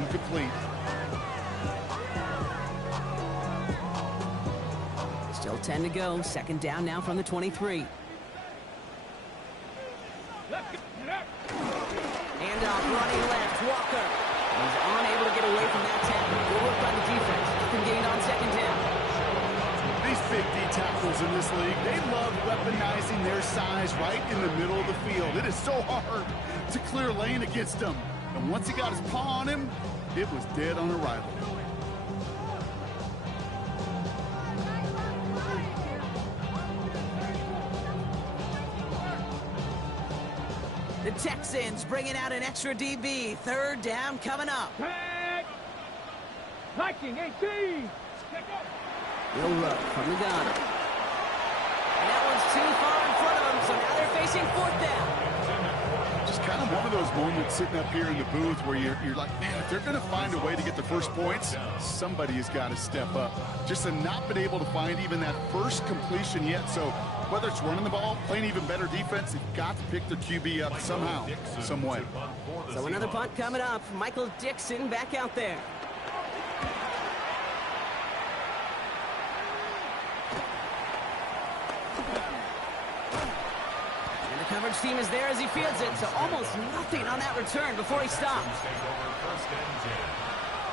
incomplete. Still 10 to go. Second down now from the 23. And off running left, Walker. He's unable to get away from that tackle. Good work by the defense. Nothing gained on second down. These big D tackles in this league, they love weaponizing their size right in the middle of the field. It is so hard to clear lane against them. And once he got his paw on him, it was dead on arrival. The Texans bringing out an extra DB. Third down coming up. Viking 18. Will Ruck from the gun. And that one's too far in front of him, so now they're facing fourth down. Just kind of one of those moments sitting up here in the booth where you're like, man, if they're going to find a way to get the first points, somebody has got to step up. Just to not been able to find even that first completion yet. So whether it's running the ball, playing even better defense, they've got to pick their QB up somehow, some way. So another punt coming up. Michael Dixon back out there. Coverage team is there as he fields it, so almost nothing on that return before he stops.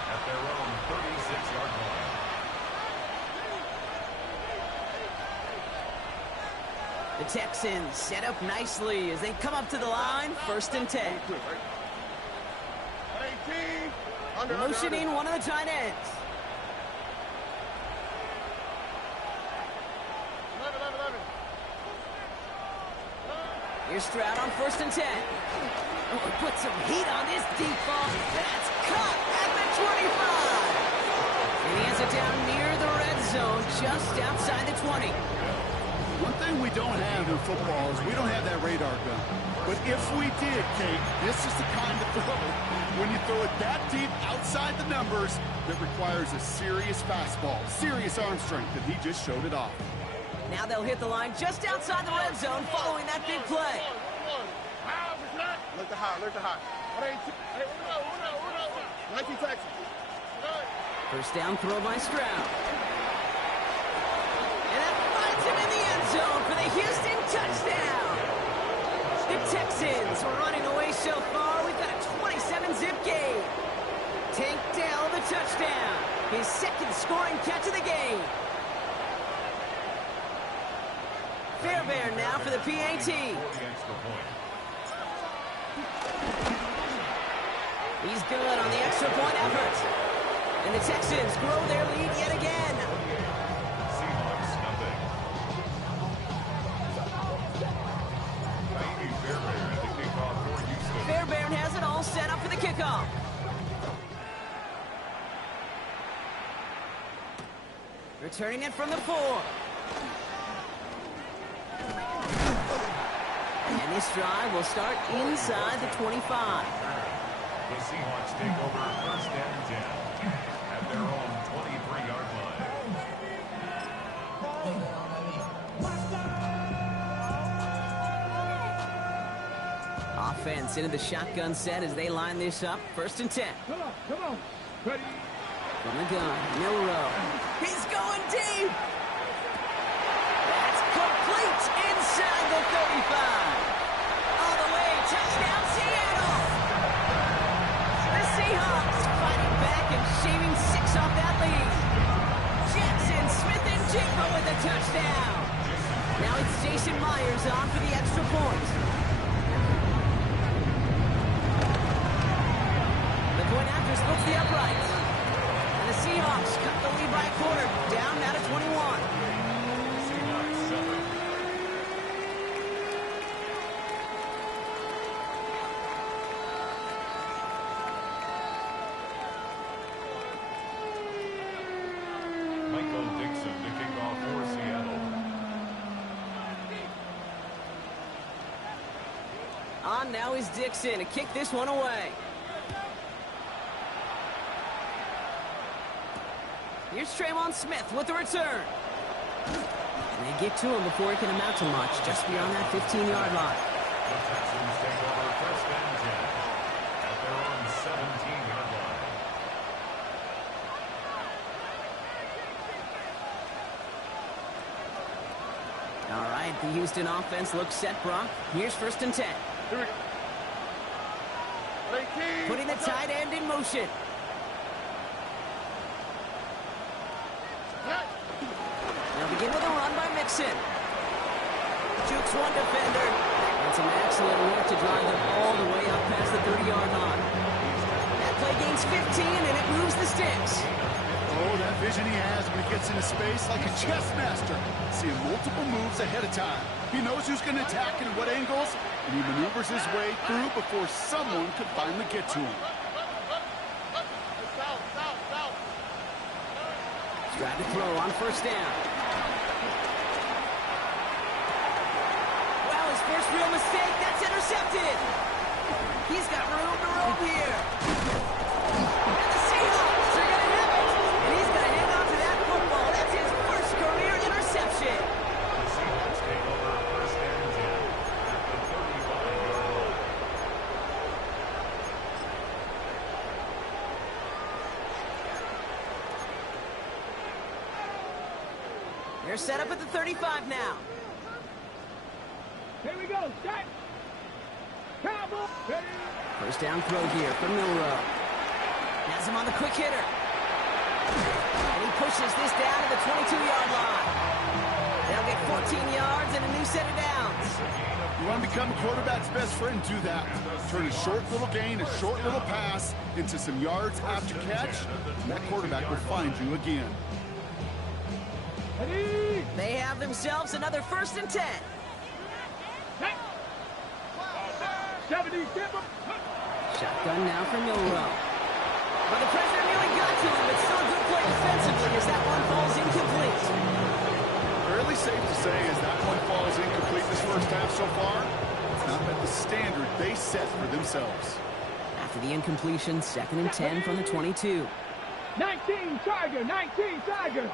At their own 36-yard line. The Texans set up nicely as they come up to the line, 1st and 10. Motioning one of the tight ends. Here's Stroud on 1st and 10. Oh, put some heat on this deep ball. That's caught at the 25. And he has it down near the red zone, just outside the 20. One thing we don't have in football is we don't have that radar gun. But if we did, Kate, this is the kind of throw, when you throw it that deep outside the numbers, that requires a serious fastball, serious arm strength, and he just showed it off. Now they'll hit the line just outside the red zone following that big play. Look to high, look to high. 19 Texans. First down throw by Stroud. And that finds him in the end zone for the Houston touchdown. The Texans are running away so far. We've got a 27-zip game. Tank Dell the touchdown. His second scoring catch of the game. Fairbairn now for the PAT. He's good on the extra point effort. And the Texans grow their lead yet again. Seahawks nothing. Fairbairn at the kickoff for Houston. Fairbairn has it all set up for the kickoff. Returning it from the 4. And this drive will start inside the 25. The Seahawks take over 1st and 10 at their own 23-yard line. Offense into the shotgun set as they line this up. 1st and 10. Come on. Ready. From the gun, Milrow. He's going deep. That's complete inside the 35. All the way, touchdown Seattle. The Seahawks fighting back and shaving 6 off that lead. Jackson Smith and Jigba with the touchdown. Now it's Jason Myers on for the extra point. The point after splits the uprights. And the Seahawks cut the lead by a quarter, down now to 21. Michael Dixon to kick off for Seattle. On now is Dixon to kick this one away. Here's Tremont Smith with the return. And they get to him before it can amount to much, just beyond that 15-yard line. The Texans take over 1st and 10 at their own 17-yard line. The Houston offense looks set, Brock. Here's 1st and 10. Here we go. Putting the tight end in motion. They'll begin with a run by Mixon. Jukes one defender. And some excellent work to drive them all the way up past the 30-yard line. That play gains 15, and it moves the sticks. Oh, that vision he has when he gets into space like a chess master. Seeing multiple moves ahead of time. He knows who's going to attack and what angles, and he maneuvers his way through before someone could finally get to him. Tried to throw on 1st down. Well, his first real mistake, that's intercepted. He's got room to roam here. And the Seahawks are going to have it. And he's going to hang on to that football. That's his first career interception. The Seahawks take over 1st and 10 at the 35-yard line. They're set up at the 35 now. Here we go. Set. Cowboy. Ready. 1st down throw here for Milrow. Has him on the quick hitter. And he pushes this down to the 22-yard line. They'll get 14 yards and a new set of downs. You want to become a quarterback's best friend, do that. Turn a short little gain, a short little pass into some yards after catch, and that quarterback will find you again. Ready. They have themselves another 1st and 10. Set. 70. Shotgun now for Milrow. Well, the pressure nearly got to him, but still a good play defensively as that one falls incomplete. Fairly safe to say as that one falls incomplete this first half so far, it's not met the standard they set for themselves. After the incompletion, 2nd and 10 from the 22. 19 Tiger. 19 Tiger.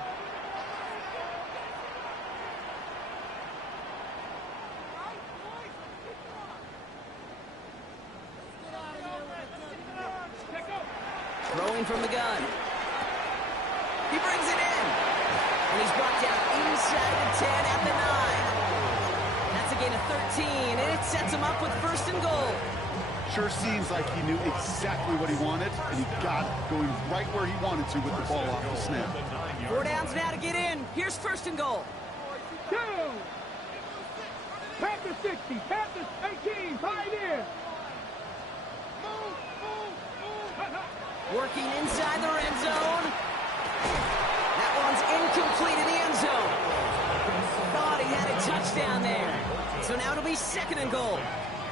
Throwing from the gun. He brings it in. And he's brought down inside the 10 at the 9. That's a gain of 13, and it sets him up with 1st and goal. Sure seems like he knew exactly what he wanted, and he got it going right where he wanted to with the ball off the snap. 4 downs now to get in. Here's 1st and goal. 2. Panthers 60. Panthers 18. Pioneer. Working inside the red zone. That one's incomplete in the end zone. Thought he had a touchdown there. So now it'll be 2nd and goal.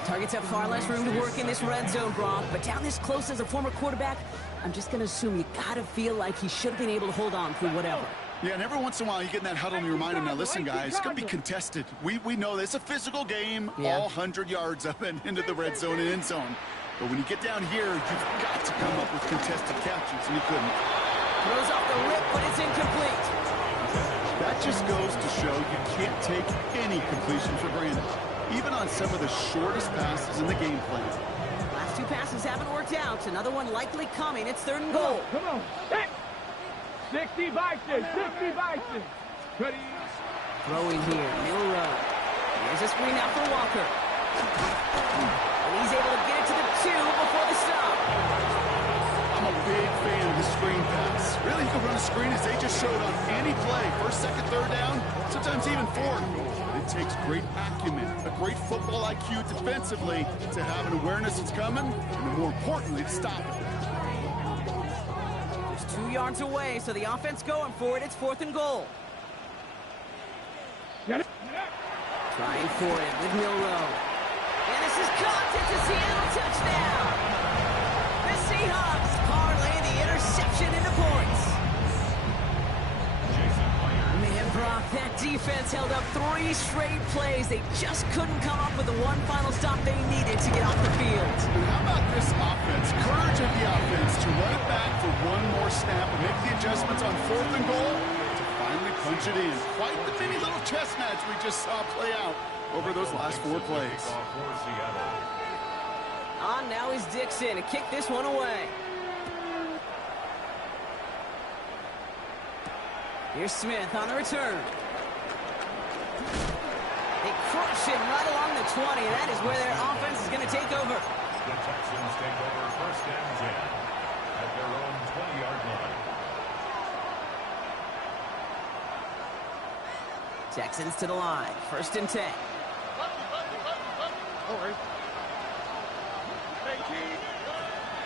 Targets have far less room to work in this red zone, Brock. But down this close as a former quarterback, I'm just going to assume you got to feel like he should have been able to hold on through whatever. Yeah, and every once in a while you get in that huddle and you remind him, now listen, guys, it's going to be contested. We know this. It's a physical game, all 100 yards up and into the red zone and end zone. But when you get down here, you've got to come up with contested catches, and you couldn't. Throws off the rip, but it's incomplete. That just goes to show you can't take any completion for granted, even on some of the shortest passes in the game plan. Last 2 passes haven't worked out. Another one likely coming. It's 3rd and goal. Come on. 60 Bison. 60 Bison. Ready. Throwing here, Milrow. Here's a screen out for Walker. And he's able to get it to the 2 before the stop. I'm a big fan of the screen pass. Really, you can run a screen as they just showed on any play. 1st, 2nd, 3rd down, sometimes even 4th. But it takes great acumen, a great football IQ defensively to have an awareness it's coming, and more importantly, to stop it. Just 2 yards away, so the offense going for it. It's 4th and goal. Get it. Trying for it with Milrow. And this is caught. It's a Seattle touchdown. The Seahawks parlay the interception into points. Man, Brock, that defense held up 3 straight plays. They just couldn't come up with the one final stop they needed to get off the field. And how about this offense? Courage of the offense to run it back for one more snap and make the adjustments on 4th and goal to finally punch it in. Quite the mini little chess match we just saw play out over those last 4 plays. On now is Dixon to kick this one away. Here's Smith on the return. They crushing right along the 20. That is where their offense is going to take over. The Texans take over first and 10 at their own 20-yard line. Texans to the line. First and 10.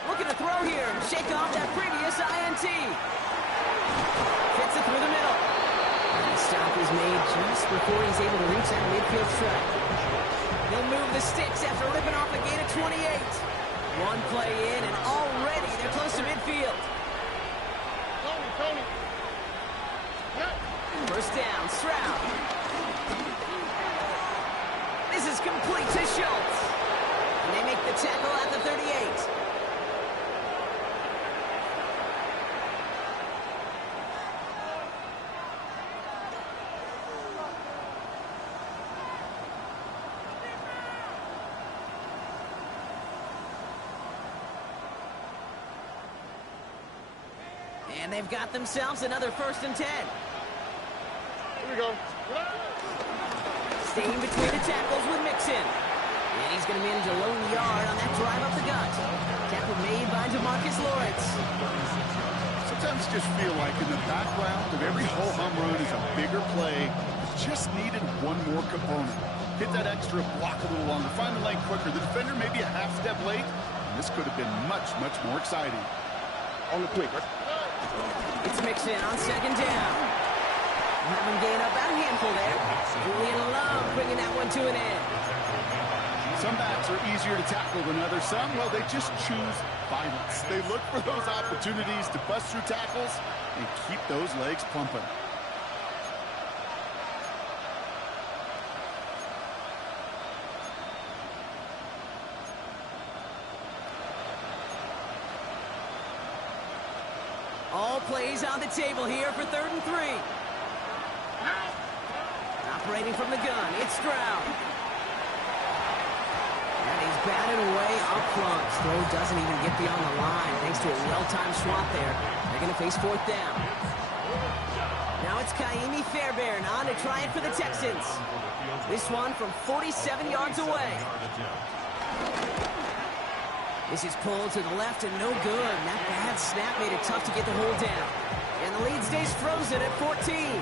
Looking to throw here. Shake off that previous INT. Fits it through the middle. And the stop is made just before he's able to reach that midfield strike. He'll move the sticks after ripping off a gain of 28. One play in, and already they're close to midfield. First down, Stroud. This is complete to Schultz. And they make the tackle at the 38. And they've got themselves another first and 10. Here we go. Staying between the tackles with Mixon. And he's going to manage a lone yard on that drive up the gut. Tackle made by DeMarcus Lawrence. Sometimes you just feel like in the background of every ho-hum run is a bigger play. Just needed one more component. Hit that extra block a little longer. Find the lane quicker. The defender maybe a half step late. And this could have been much, much more exciting. On the quick. It's Mixon on second down. Have him gain up about a handful there. Julian Love bringing that one to an end. Some backs are easier to tackle than others. Some, well, they just choose violence. They look for those opportunities to bust through tackles and keep those legs pumping. All plays on the table here for 3rd and 3. Operating from the gun, it's Stroud. And he's batted away up front. Throw doesn't even get beyond the line thanks to a well-timed swat there. They're going to face 4th down. Now it's Kaimi Fairbairn on to try it for the Texans. This one from 47 yards away. This is pulled to the left and no good. And that bad snap made it tough to get the hold down. And the lead stays frozen at 14.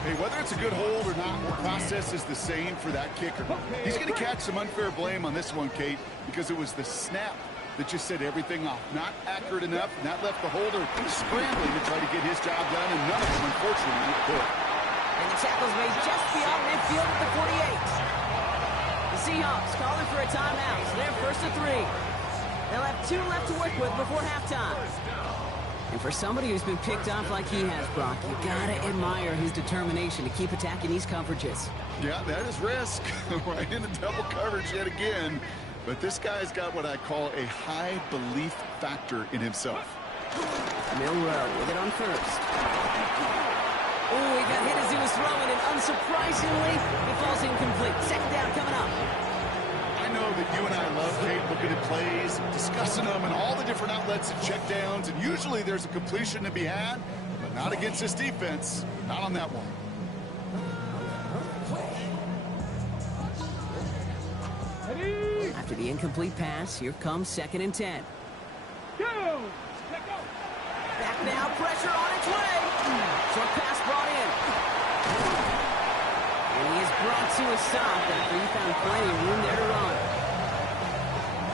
Hey, whether it's a good hold or not, the process is the same for that kicker. He's going to catch some unfair blame on this one, Kate, because it was the snap that just set everything off. Not accurate enough, and that left the holder scrambling to try to get his job done, and none of them, unfortunately, could. And the tackle's made just beyond midfield at the 48. The Seahawks calling for a timeout, so they're first to 3. They'll have 2 left to work with before halftime. And for somebody who's been picked off like he has, Brock, you gotta admire his determination to keep attacking these coverages. Yeah, that is risk. Right into double coverage yet again. But this guy's got what I call a high belief factor in himself. Milrow with it on first. Oh, he got hit as he was throwing, and unsurprisingly, it falls incomplete. Second down coming up. I know that you and I love, Kate, looking at plays, discussing them, and all the different outlets and checkdowns, and usually there's a completion to be had, but not against this defense. Not on that one. After the incomplete pass, here comes 2nd and 10. Back now, pressure on its way. Short pass brought in. And he is brought to a stop after he found plenty of room there to run.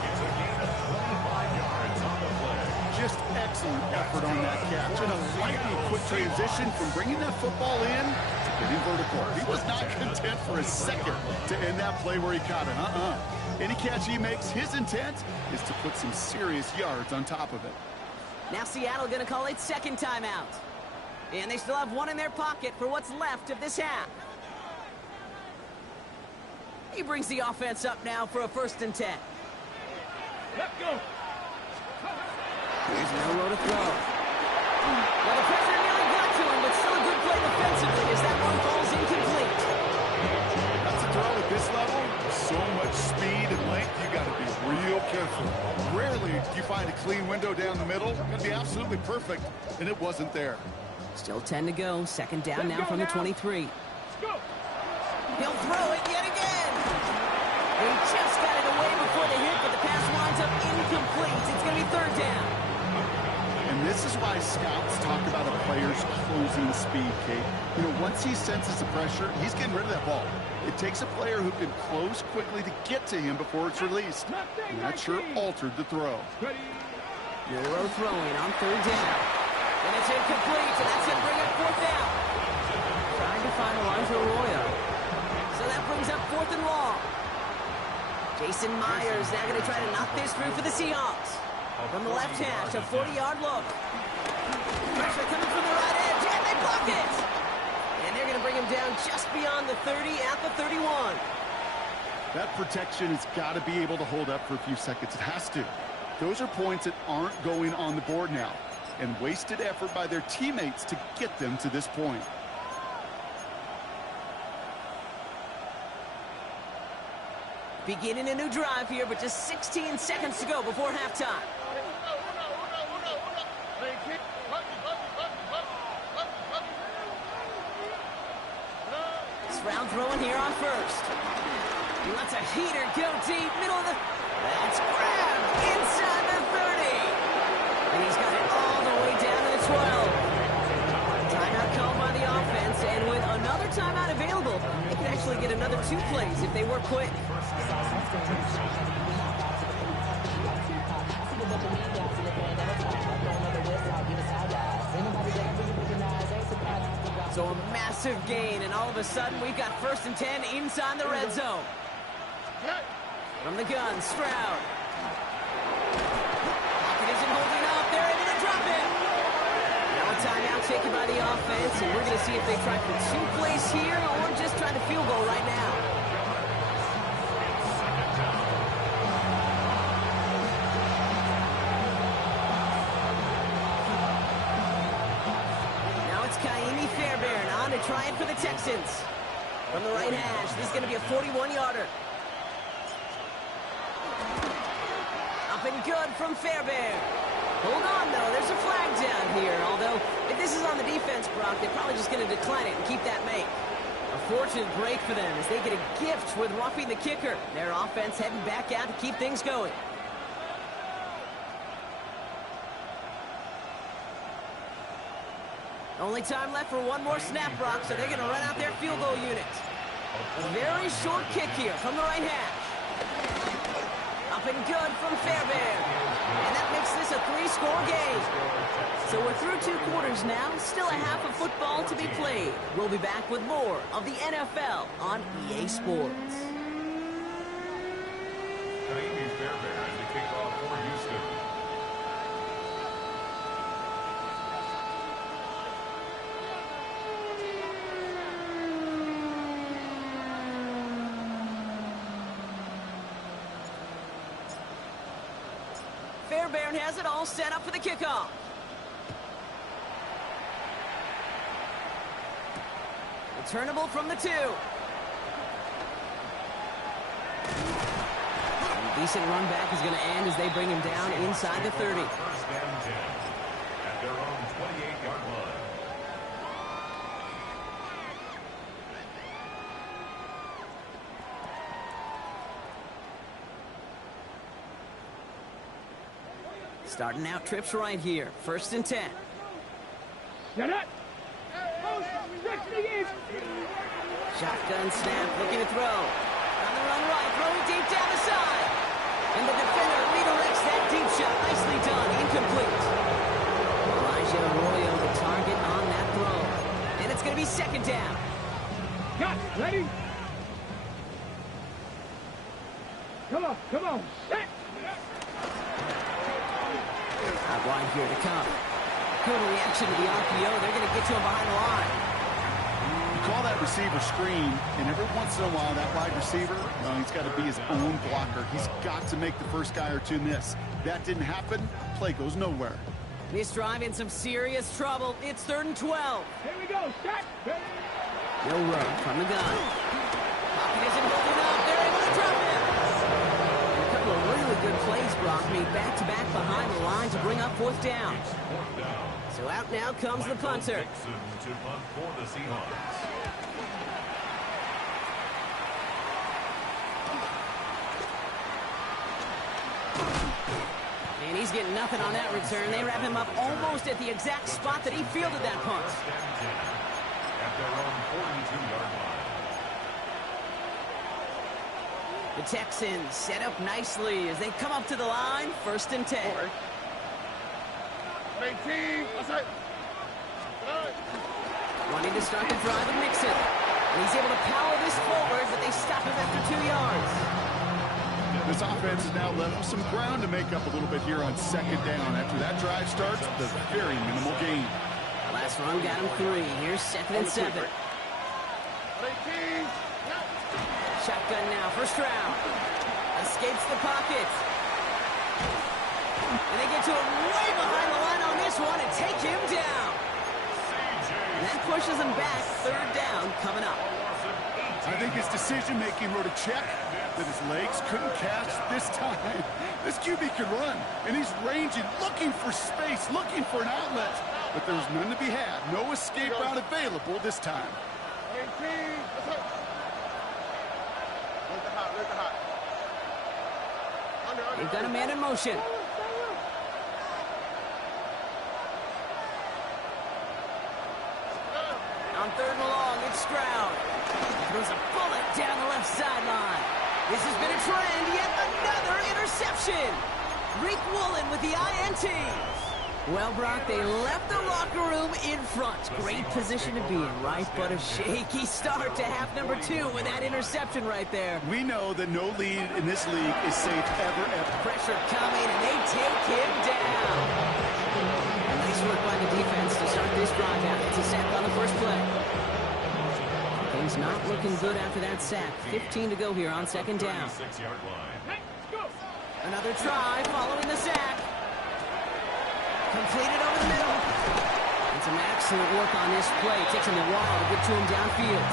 It's a gain of 25 yards on the play. Just excellent effort on that catch. And a lightning quick transition from bringing that football in to getting vertical. He was not content for a second to end that play where he caught it. Any catch he makes, his intent is to put some serious yards on top of it. Now Seattle going to call it 2nd timeout. And they still have 1 in their pocket for what's left of this half. He brings the offense up now for a 1st and 10. Let's go. There's no row to throw. Well, the pressure nearly got to him, but still a good play defensively as that one falls incomplete. That's a throw at this level. So much speed and length, you got to be real careful. Rarely do you find a clean window down the middle. It's going to be absolutely perfect, and it wasn't there. Still 10 to go. 2nd down now from the 23. Go. He'll throw it yet again. He just got it away before the hit, but the pass winds up incomplete. It's going to be third down. And this is why scouts talk about a player's closing speed, Kate. You know, once he senses the pressure, he's getting rid of that ball. It takes a player who can close quickly to get to him before it's released. And that sure altered the throw. Euro throwing on third down. And it's incomplete, so that's going to bring up fourth down. Trying to find Elijah Arroyo. So that brings up fourth and long. Jason Myers now going to try to knock this through for the Seahawks. From the left hash, a 40-yard look. Pressure coming from the right edge, and they block it! And they're going to bring him down just beyond the 30 at the 31. That protection has got to be able to hold up for a few seconds. It has to. Those are points that aren't going on the board now, and wasted effort by their teammates to get them to this point. Beginning a new drive here, but just 16 seconds to go before halftime. Stroud throwing here on first. He lets a heater go deep, middle of the... That's grabbed inside the 30. And he's got it all the way down to the 12. Timeout called by the offense, and with another timeout available, they could actually get another 2 plays if they were quick. So a massive gain, and all of a sudden we've got 1st and 10 inside the red zone. From the gun, Stroud. Pocket isn't holding up. They're able to drop it. Now a timeout taken by the offense, and we're going to see if they try for 2 plays here or just try to field goal right now. To try it for the Texans. From the right hash, this is going to be a 41-yarder. Up and good from Fairbairn. Hold on, though. There's a flag down here. Although, if this is on the defense, Brock, they're probably just going to decline it and keep that make. A fortunate break for them as they get a gift with roughing the kicker. Their offense heading back out to keep things going. Only time left for one more snap, Brock, so they're going to run out their field goal unit. Very short kick here from the right hash. Up and good from Fairbairn. And that makes this a 3-score game. So we're through 2 quarters now. Still a half of football to be played. We'll be back with more of the NFL on EA Sports. Fairbairn to kick off for Houston. Fairbairn has it all set up for the kickoff. Returnable from the 2. A decent run back is going to end as they bring him down inside the 30. 1st and 10 at their own 28-yard line. Starting out trips right here. 1st and 10. Get it! Shotgun snap, looking to throw. On the run right, throwing deep down the side. And the defender redirects that deep shot. Nicely done, incomplete. Elijah Arroyo, the target on that throw. And it's going to be 2nd down. Got it, ready? Come on, set! Out wide here to come. Good reaction to the RPO. They're going to get to him behind the line. You call that receiver screen, and every once in a while, that wide receiver, he's got to be his own blocker. He's got to make the first guy or 2 miss. That didn't happen. Play goes nowhere. This drive in some serious trouble. It's 3rd and 12. Here we go, set! No run from the gun. Pocket isn't holding up. They're able to drop it. And a couple of really good plays, Brock, made back-to-back behind the line to bring up 4th down. So out now comes the punter. To punt for the Seahawks. And he's getting nothing on that return. They wrap him up almost at the exact spot that he fielded that punt. At their own 42-yard line. The Texans set up nicely as they come up to the line, 1st and 10. Wanting to start the drive with Mixon. And he's able to power this forward, but they stop him after 2 yards. This offense is now left with some ground to make up a little bit here on 2nd down. After that drive starts, the very minimal gain. Last run got him 3. Here's 2nd and 7. Shotgun now, 1st round. Escapes the pocket. And they get to him way behind the line on this one and take him down. And that pushes him back. 3rd down coming up. I think his decision-making wrote a check that his legs couldn't catch this time. This QB can run, and he's ranging, looking for space, looking for an outlet. But there's none to be had. No escape route available this time. They've got a man in motion. On 3rd and long, it's Stroud. Throws a bullet down the left sideline. This has been a trend, yet another interception. Rick Woolen with the INT. Well, Brock, they left the locker room in front. Great position to be in, right? But a shaky start to half number 2 with that interception right there. We know that no lead in this league is safe ever. Pressure coming, and they take him down. Nice work by the defense to start this drive out. It's a sack on the first play. Things not looking good after that sack. 15 to go here on 2nd down. 6-yard line. Another try following the sack. Completed over the middle. And some excellent work on this play. It takes him a while to get to him downfield.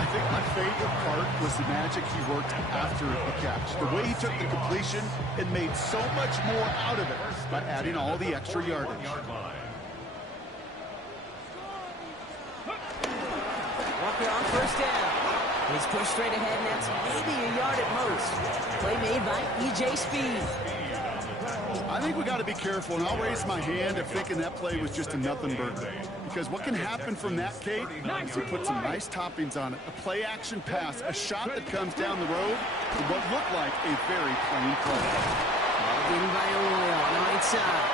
I think my favorite part was the magic he worked after the catch. The way he took the completion and made so much more out of it by adding all the extra yardage. Walker on 1st down. He's pushed straight ahead, and that's maybe a yard at most. Play made by E.J. Speed. I think we got to be careful, and I'll raise my hand if thinking that play was just a nothing burger. Because what can happen from that, Kate, is you put some nice toppings on it. A play-action pass, a shot that comes down the road, and what looked like a very plain play. In by Arroyo on the right side.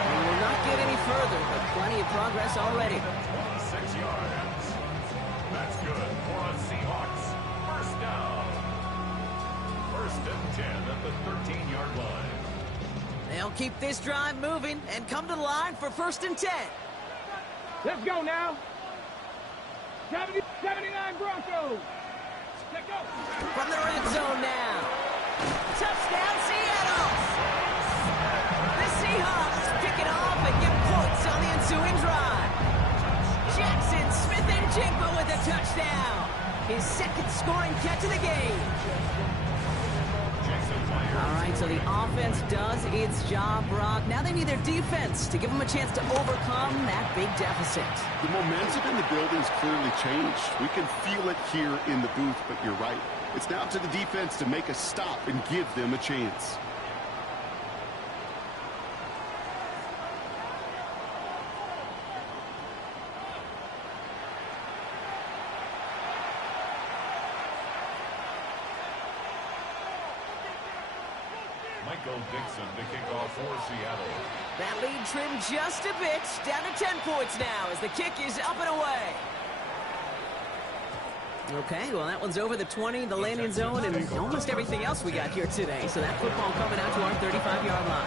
And will not get any further, but plenty of progress already. 6 yards. That's good for a Seahawks. 1st down. 1st and 10 at the 13-yard line. They'll keep this drive moving and come to the line for 1st and 10. Let's go now. 79 Broncos. Let's go. From the red zone now. Touchdown, Seattle. The Seahawks pick it off and get points on the ensuing drive. Jackson Smith-Njigba with a touchdown. His 2nd scoring catch of the game. All right, so the offense does its job, Brock. Now they need their defense to give them a chance to overcome that big deficit. The momentum in the building's clearly changed. We can feel it here in the booth, but you're right. It's now to the defense to make a stop and give them a chance. Michael Dixon to kick off for Seattle. That lead trimmed just a bit, down to 10 points now as the kick is up and away. Okay, well, that one's over the 20, the landing zone, and almost everything else we got here today. So that football coming out to our 35-yard line.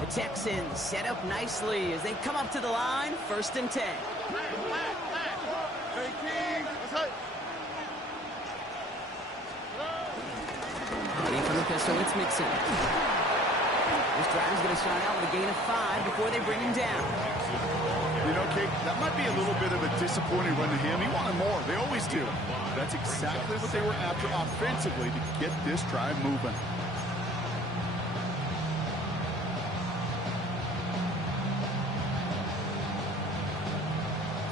The Texans set up nicely as they come up to the line, 1st and 10. ready for the pistol. It's Mixon. This drive is going to start out with a gain of 5 before they bring him down. You know, Kate, that might be a little bit of a disappointing run to him. He wanted more. They always do. That's exactly what they were after offensively to get this drive moving.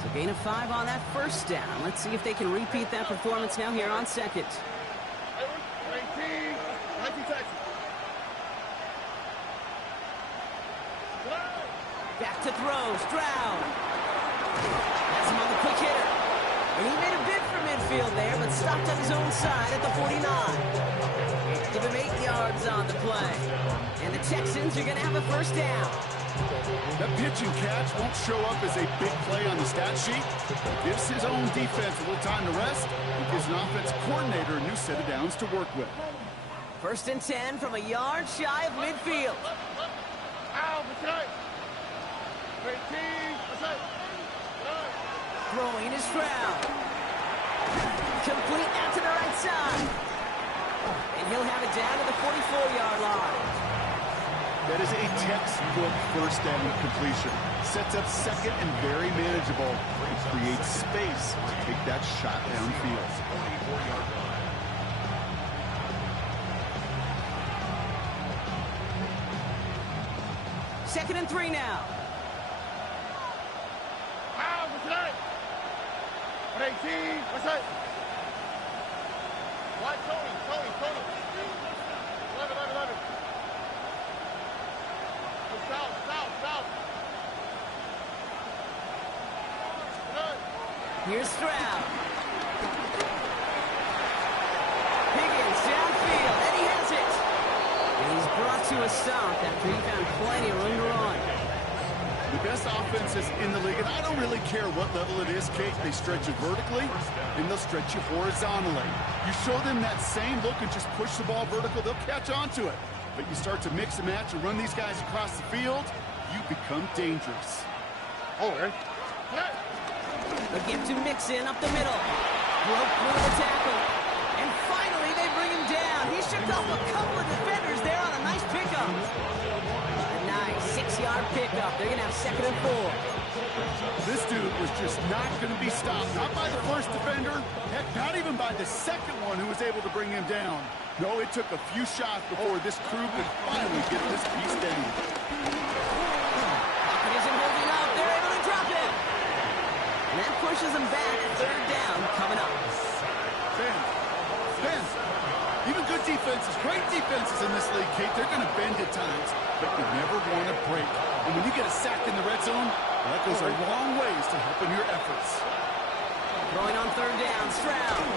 So gain of 5 on that first down. Let's see if they can repeat that performance now here on second. Back to throw, Stroud. That's him on the quick hitter. And he made a bid for midfield there, but stopped on his own side at the 49. Give him 8 yards on the play. And the Texans are going to have a first down. That pitch and catch won't show up as a big play on the stat sheet. Gives his own defense a little time to rest. It gives an offense coordinator a new set of downs to work with. First and 10 from a yard shy of midfield. Throwing is Stroud. Complete out to the right side. And he'll have it down to the 44-yard line. That is a textbook first down completion. Sets up second and very manageable. It creates space to take that shot downfield. 44-yard line. Second and 3 now. Here's Stroud. Higgins downfield, and he has it. And he's brought to a stop after he found plenty of room to run. The best offenses in the league, and I don't really care what level it is, Kate. They stretch you vertically, and they'll stretch you horizontally. You show them that same look and just push the ball vertical, they'll catch on to it. But you start to mix and match and run these guys across the field, you become dangerous. They'll get to Mixon up the middle. Broke through the tackle. And finally, they bring him down. He shook off a couple of defenders there on a nice pickup. A nice 6-yard pickup. They're going to have second and 4. This dude was just not going to be stopped. Not by the first defender. Heck, not even by the second one who was able to bring him down. No, it took a few shots before this crew could finally get this piece down. Pocket isn't holding up. They're able to drop him. And that pushes them back. Third down coming up. Ben, even good defenses, great defenses in this league, Kate, they're going to bend at times, but you never want to break. And when you get a sack in the red zone, well, that goes a long ways to helping your efforts. Throwing on third down, Stroud.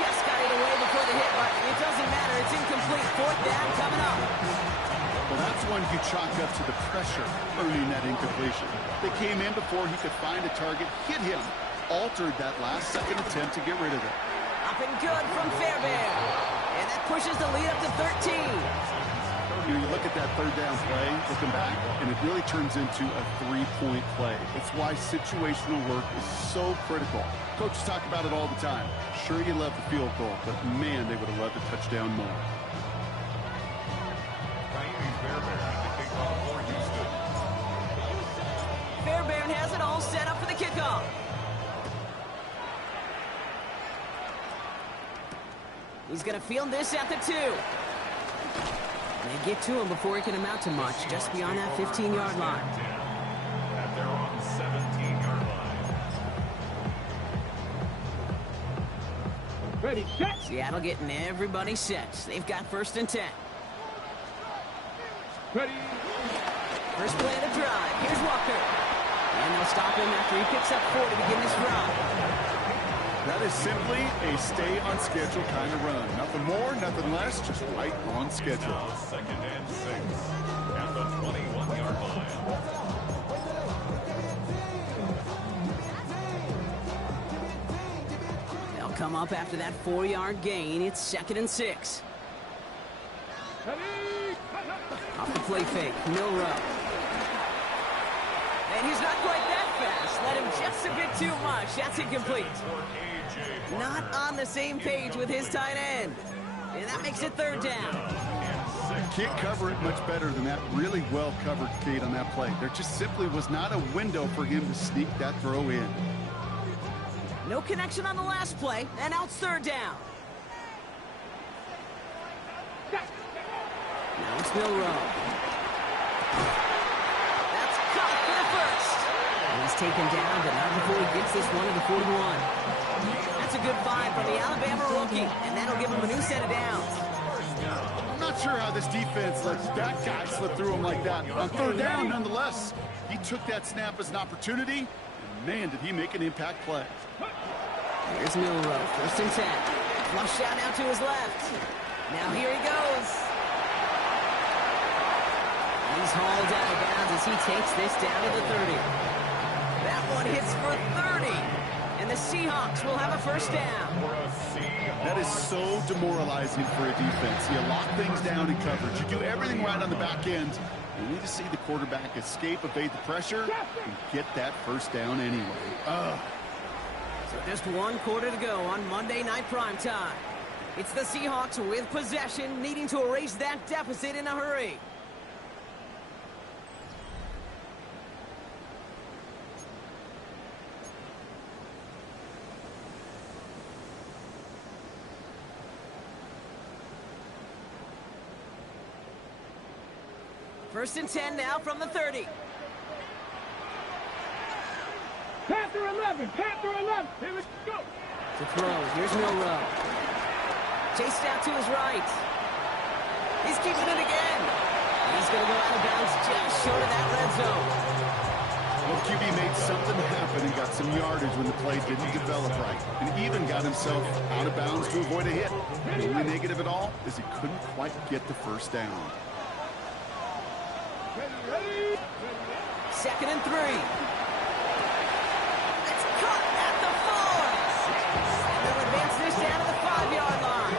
Just got it away before the hit button. It doesn't matter. It's incomplete. Fourth down coming up. Well, that's one you chalk up to the pressure earning that incompletion. They came in before he could find a target, hit him, altered that last second attempt to get rid of it. Up and good from Fairbairn. And that pushes the lead up to 13. You look at that third down play, looking back, and it really turns into a 3-point play. It's why situational work is so critical. Coaches talk about it all the time. Sure, you love the field goal, but man, they would have loved a touchdown more. Fairbairn has it all set up for the kickoff. He's going to field this at the 2. They get to him before he can amount to much, just beyond that 15-yard line. At their own 17-yard line. Ready, set. Seattle getting everybody set. They've got first and 10. Ready. First play of the drive. Here's Walker. And they'll stop him after he picks up 4 to begin this drive. That is simply a stay-on-schedule kind of run. Nothing more, nothing less, just right on schedule. Now second and 6 at the 21-yard line. They'll come up after that 4-yard gain. It's second and 6. Ready. Off the play fake, Milrow. And he's not quite that fast. Let him just a bit too much. That's incomplete. Not on the same page with his tight end. And that makes it third down. Can't cover it much better than that really well-covered Kate on that play. There just simply was not a window for him to sneak that throw in. No connection on the last play, and now it's third down. Now it's Milrow. That's caught for the first. And he's taken down, but not before he gets this one to the 41. That's a good find from the Alabama rookie, and that'll give him a new set of downs. I'm not sure how this defense lets that guy slip through him like that. On third down, nonetheless, he took that snap as an opportunity, and man, did he make an impact play. Here's Milrow, first and 10. Flush out now to his left. Now here he goes. He's hauled out of bounds as he takes this down to the 30. That one hits for 30. And the Seahawks will have a first down. That is so demoralizing for a defense. You lock things down in coverage. You do everything right on the back end. You need to see the quarterback escape, evade the pressure, and get that first down anyway. So just one quarter to go on Monday Night Primetime. It's the Seahawks with possession, needing to erase that deficit in a hurry. First and 10 now from the 30. Panther 11, Panther 11. Here we go. To throw, here's Milrow. Chased out to his right. He's keeping it again. He's going to go out of bounds just short of that red zone. Well, QB made something happen and got some yardage when the play didn't develop right, and even got himself out of bounds to avoid a hit. The only negative at all is he couldn't quite get the first down. Second and 3. It's caught at the 4. And they'll advance this down to the 5-yard line.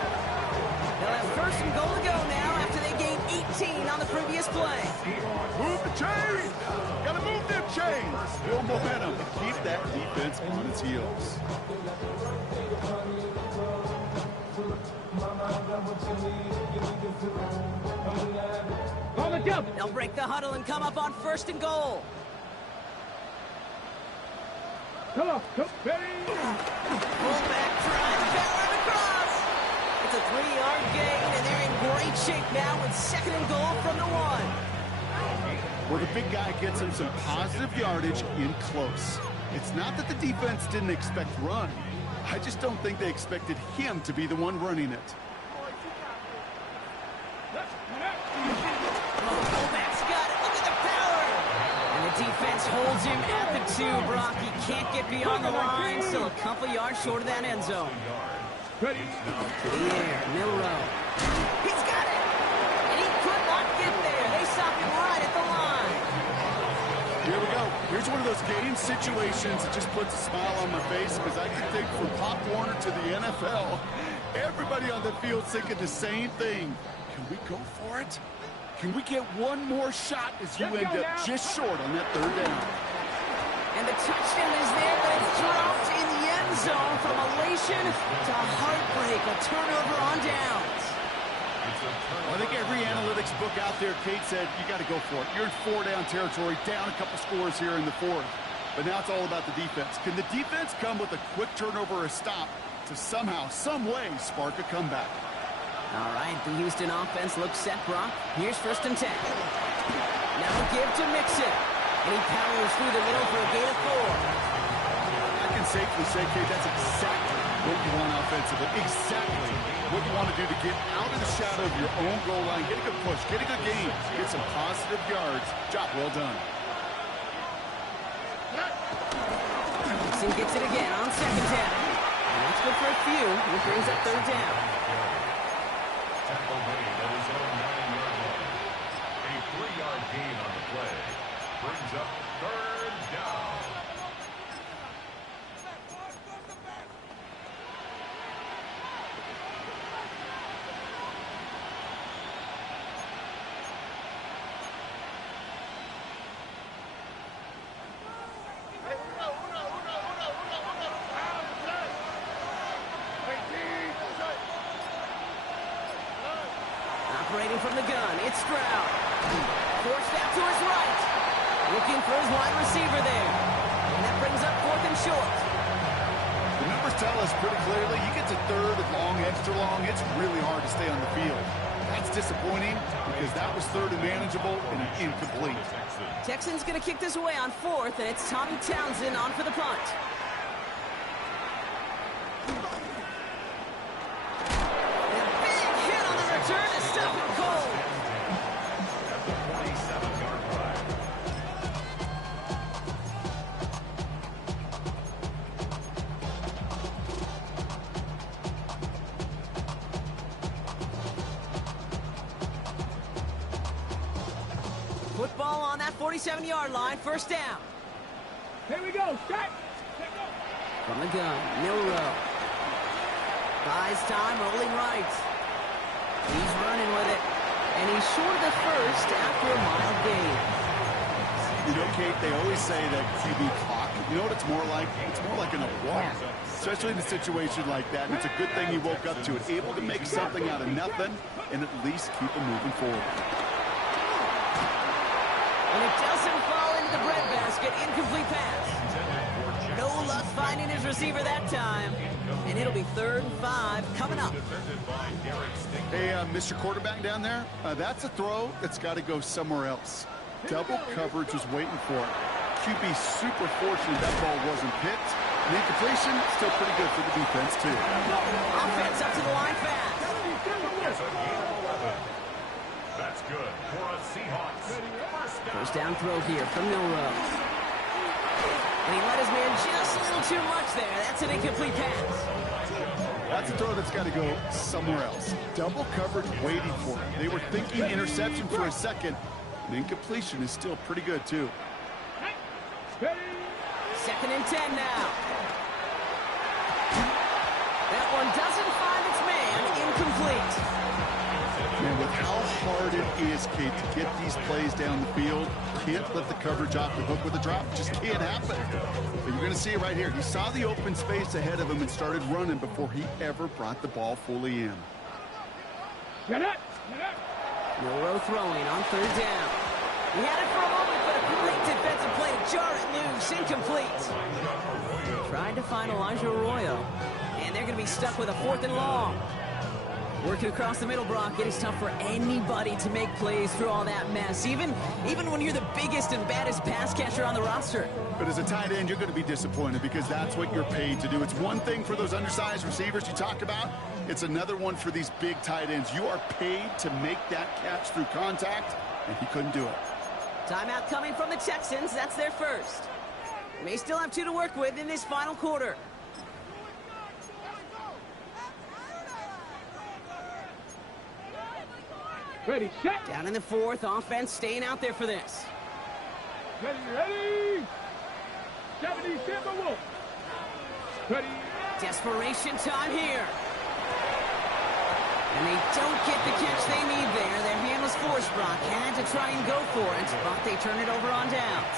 They'll have first and goal to go now after they gained 18 on the previous play. Move the chains! Gotta move them chains! Build momentum and keep that defense on its heels. On the jump. They'll break the huddle and come up on first and goal. Come on, come ready. Fullback drive, barrel across. It's a 3-yard gain, and they're in great shape now with second and goal from the 1. Where the big guy gets him some positive yardage in close. It's not that the defense didn't expect run. I just don't think they expected him to be the one running it. Fullback's got it. Look at the power. And the defense holds him at the 2. Brock, he can't get beyond the line. Still a couple yards short of that end zone. Ready. To the air, Milrow. He's got it. And he could not get there. They stopped him right at the line. Here we go. Here's one of those game situations that just puts a smile on my face, because I can think from Pop Warner to the NFL, everybody on the field thinking the same thing. Can we go for it? Can we get one more shot as you end up just short on that third down? And the touchdown is there, but it's dropped in the end zone from elation to heartbreak. A turnover on downs. Well, I think every analytics book out there, Kate said, you got to go for it. You're in 4-down territory, down a couple scores here in the 4th. But now it's all about the defense. Can the defense come with a quick turnover or a stop to somehow, some way, spark a comeback? All right, the Houston offense looks set, Brock. Here's first and 10. Now a give to Mixon. And he powers through the middle for a gain of 4. I can safely say, Kate, that's exactly what you want offensively. Exactly what you want to do to get out of the shadow of your own goal line. Get a good push, get a good gain, get some positive yards. Job well done. Mixon gets it again on second down. And that's good for a few. It brings up third down. Tackle made at his own 9-yard line. A 3-yard gain on the play brings up third down. Operating from the gun, it's Stroud. Forced out to his right. Looking for his wide receiver there. And that brings up 4th and short. The numbers tell us pretty clearly, you get to 3rd and long, extra long, it's really hard to stay on the field. That's disappointing because that was 3rd and manageable and incomplete. Texans going to kick this away on 4th, and it's Tommy Townsend on for the punt. And a big hit on the return to stop him cold. At the 27-yard line. Football on that 47-yard line, 1st down. Here we go. Set. From the gun, Milrow. Buys time, rolling right. He's running with it. And he's short of the 1st after a mile gain. You know, Kate, they always say that QB clock. You know what it's more like? It's more like an alarm, especially in a situation like that. And it's a good thing he woke up to it, able to make something out of nothing and at least keep him moving forward. And it doesn't fall into the breadbasket. Incomplete pass. No luck finding his receiver that time. And it'll be 3rd and 5 coming up. Hey, Mr. Quarterback down there, that's a throw that's got to go somewhere else. Double coverage was waiting for it. QB super fortunate that ball wasn't picked. And incompletion, still pretty good for the defense, too. Offense up to the line fast. That's good for a Seahawks. First down throw here from Milrose. And he let his man just a little too much there. That's an incomplete pass. That's a throw that's got to go somewhere else. Double coverage waiting for it. They were thinking interception for a second. And incompletion is still pretty good, too. 2nd and 10 now. That one doesn't find its man. Incomplete. Man, with how hard it is, Kate, to get these plays down the field, can't let the coverage off the hook with a drop. Just can't happen. But you're going to see it right here. He saw the open space ahead of him and started running before he ever brought the ball fully in. Get it. Milrow throwing on 3rd down. He had it for a moment, but a great defensive play to jar it loose. Incomplete. Tried to find Elijah Arroyo. And they're going to be stuck with a 4th and long. Working across the middle, Brock. It is tough for anybody to make plays through all that mess, even when you're the biggest and baddest pass catcher on the roster. But as a tight end, you're going to be disappointed because that's what you're paid to do. It's one thing for those undersized receivers you talk about. It's another one for these big tight ends. You are paid to make that catch through contact, and he couldn't do it. Timeout coming from the Texans. That's their first. May still have 2 to work with in this final quarter. Ready, set. Down in the 4th, offense staying out there for this. Ready. 70 Timberwolves. Ready. Desperation time here. And they don't get the catch they need there. Their hand was forced, Brock. Had to try and go for it, but they turn it over on downs.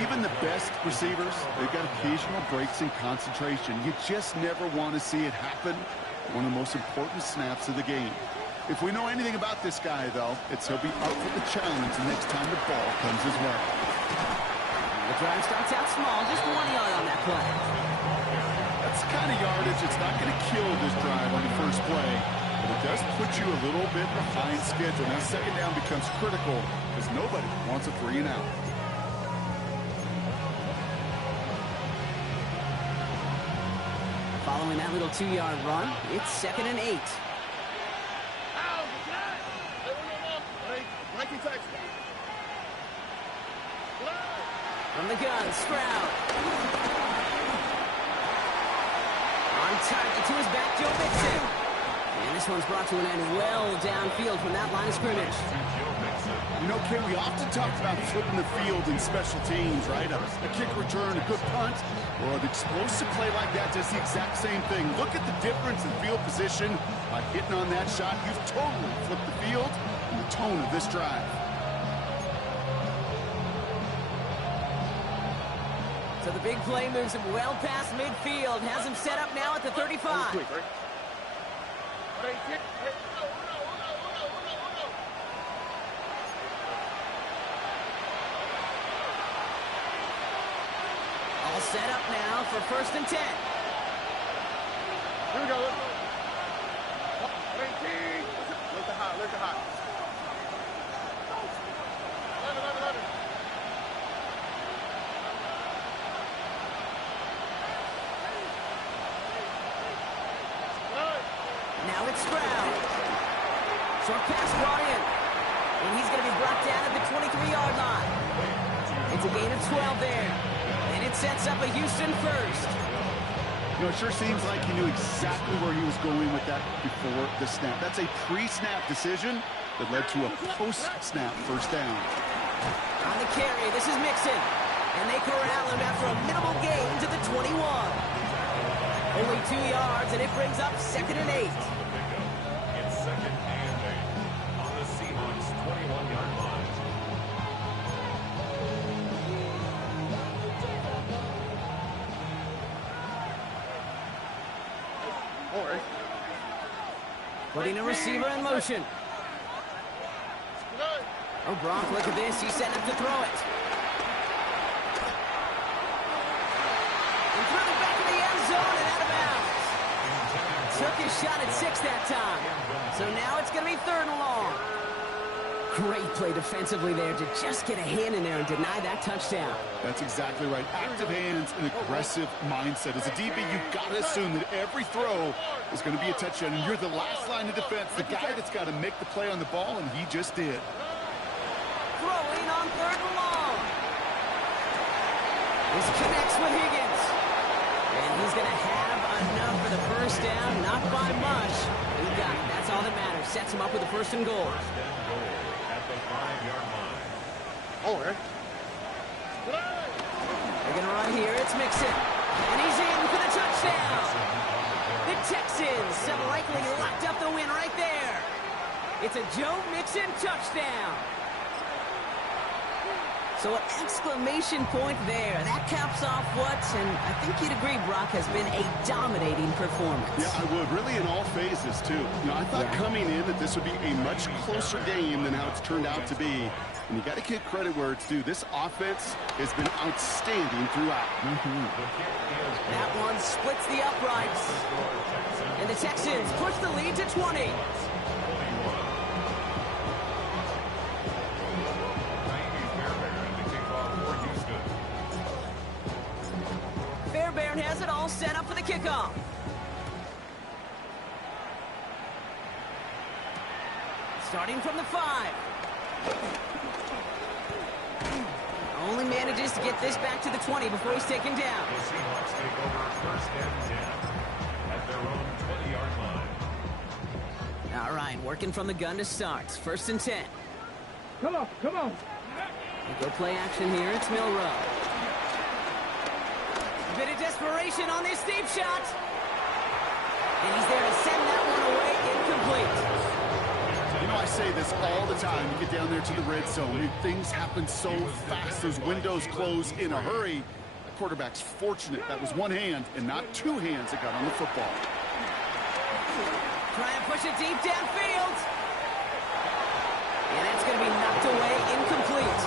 Even the best receivers, they've got occasional breaks in concentration. You just never want to see it happen. One of the most important snaps of the game. If we know anything about this guy, though, it's he'll be up for the challenge the next time the ball comes his way. The drive starts out small, just 1 yard on that play. That's the kind of yardage it's not going to kill this drive on the first play, but it does put you a little bit behind schedule. Now 2nd down becomes critical because nobody wants a 3 and out. Following that little 2-yard run, it's 2nd and 8. From the gun, Stroud. On target to his back, Joe Mixon. And this one's brought to an end well downfield from that line of scrimmage. You know, Ken, we often talk about flipping the field in special teams, right? A kick return, a good punt, or an explosive play like that does the exact same thing. Look at the difference in field position by hitting on that shot. You've totally flipped the field and the tone of this drive. So the big play moves him well past midfield. Has him set up now at the 35. All set up now for 1st and 10. Here we go. Let's go. 18. Look at hot. Look at hot. 11. Now it's Stroud. Short pass brought in. And he's going to be brought down at the 23-yard line. It's a gain of 12 there. And it sets up a Houston first. You know, it sure seems like he knew exactly where he was going with that before the snap. That's a pre-snap decision that led to a post-snap first down. On the carry, this is Mixon. And they corral him after a minimal gain to the 21. Only 2 yards, and it brings up 2nd and 8. It's 2nd and 8 on the Seahawks 21-yard line. Putting a receiver in motion. Oh, Gronk, look at this. He's setting up to throw it. And threw it back in the end zone and out of bounds. Took his shot at 6 that time. So now it's going to be 3rd and long. Great play defensively there to just get a hand in there and deny that touchdown. That's exactly right. Active hands and aggressive mindset. As a DB, you've got to assume that every throw is going to be a touchdown. And you're the last line of defense, the guy that's got to make the play on the ball, and he just did. Throwing on 3rd and long. This connects with Higgins. And he's going to have enough for the first down. Not by much. He got it. That's all that matters. Sets him up with a 1st and goal. At the 5-yard line. They're going to run here. It's Mixon. And he's in for the touchdown. The Texans have likely locked up the win right there. It's a Joe Mixon touchdown. So an exclamation point there. That caps off what, and I think you'd agree, Brock, has been a dominating performance. Yeah, I would. Really in all phases, too. You know, I thought coming in that this would be a much closer game than how it's turned out to be. And you got to give credit where it's due. This offense has been outstanding throughout. That one splits the uprights. And the Texans push the lead to 20. Fairbairn has it all set up for the kickoff. Starting from the 5. Only manages to get this back to the 20 before he's taken down. The Seahawks take over 1st and 10 at their own 20-yard line. All right, working from the gun to start. 1st and 10. Come on. They go play action here. It's Milrow. A bit of desperation on this deep shot. And he's there to send that one away incomplete. You know, I say this all the time. You get down there to the red zone, things happen so fast. Those windows close in a hurry. The quarterback's fortunate. That was one hand and not 2 hands that got on the football. Try and push it deep downfield. And that's going to be knocked away incomplete.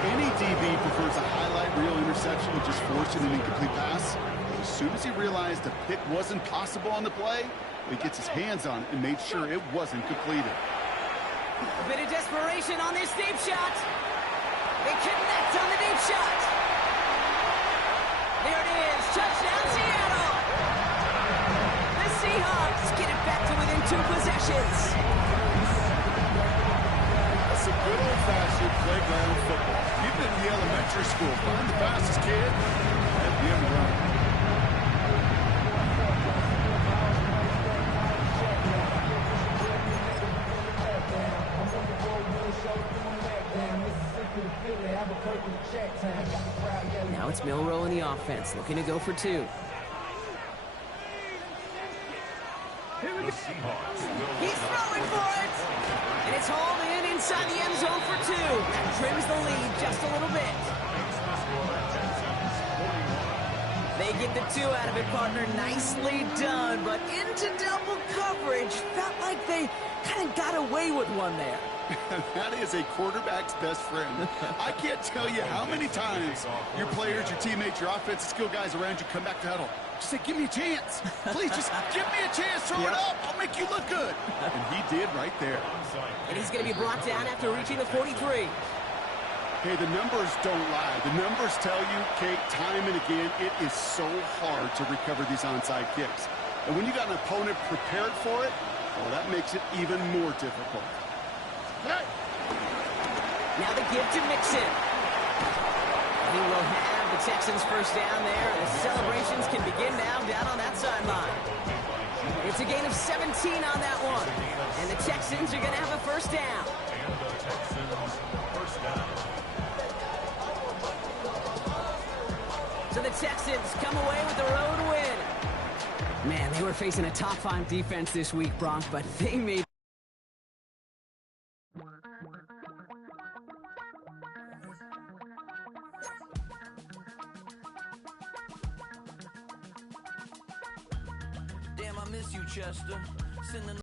Any DB prefers a highlight reel interception with just forcing an incomplete pass. As soon as he realized a pick wasn't possible on the play, he gets his hands on it and made sure it wasn't completed. A bit of desperation on this deep shot. They connect on the deep shot. There it is. Touchdown, Seattle. The Seahawks get it back to within 2 possessions. That's some good old-fashioned playground football. Even in the elementary school, find the fastest kid at the end of the run. Now it's Milrow in the offense, looking to go for 2. The Seahawks will He's throwing for it! And it's hauled in inside the end zone for 2. That trims the lead just a little bit. They get the 2 out of it, partner. Nicely done, but into double coverage. Felt like they kind of got away with one there. That is a quarterback's best friend. I can't tell you how many times your players, your teammates, your offensive skill guys around you come back to huddle. Just say, give me a chance. Please, just give me a chance. Throw it up. I'll make you look good. And he did right there. And he's going to be brought down after reaching the 43. Hey, the numbers don't lie. The numbers tell you, Kate, time and again, it is so hard to recover these onside kicks. And when you got an opponent prepared for it, well, that makes it even more difficult. Hey. Now the give to Mixon. He will have the Texans first down there. The celebrations can begin now down on that sideline. It's a gain of 17 on that one. And the Texans are going to have a first down. And the Texans first down. So the Texans come away with the road win. Man, they were facing a top 5 defense this week, Bronx, but they made... Damn, I miss you, Chester. Sending